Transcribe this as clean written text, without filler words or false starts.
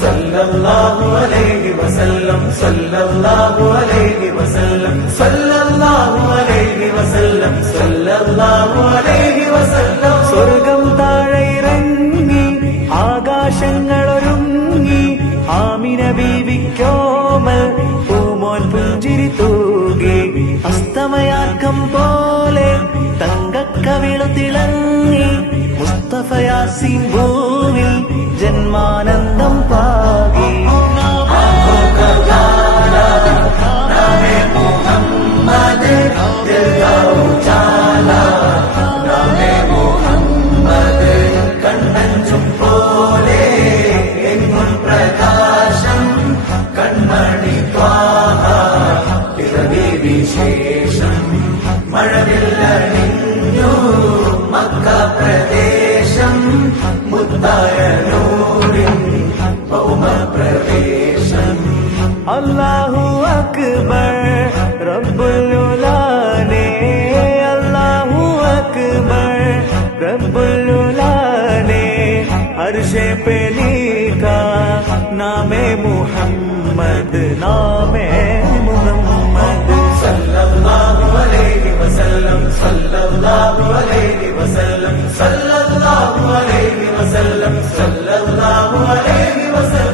സല്ലല്ലാഹു അലൈഹി വസല്ലം സല്ലല്ലാഹു അലൈഹി വസല്ലം സല്ലല്ലാഹു അലൈഹി വസല്ലം സല്ലല്ലാഹു അലൈഹി വസല്ലം. സ്വർഗം താഴെ ഇറങ്ങി ആകാശങ്ങളൊരുങ്ങി ആമിന ബീവിക്കോമൽ പൂമോൻ പുഞ്ചിരി തൂകി അസ്തമയാക്കം പോലെ തങ്കക്കവിളു തിളങ്ങി മുസ്തഫ യാസീൻ ഭൂവിൽ ജന്മാനന്ദം പാകി. കണ്ണഞ്ചും പോലെ എങ്ങും പ്രകാശം കൺമണി ത്വാഹ പിറവി വിശേഷം മഴവില്ലണിഞ്ഞു മക്ക പ്രദേശം മുത്തായ നൂറിൻ ഭൗമപ്രവേശം. അല്ലാഹു അക്ബർ റബ്ബുൽ ഉലാനെ അല്ലാഹു അക്ബർ റബ്ബുൽ ഉലാനെ അർശേ पे लिखा नामे मुहम्मद नामे मुहम्मद सल्लल्लाहु अलैहि वसल्लम सल्लल्लाहु अलैहि वसल्लम सल्लल्लाहु अलैहि वसल्लम सल्लल्लाहु अलैहि वसल्लम.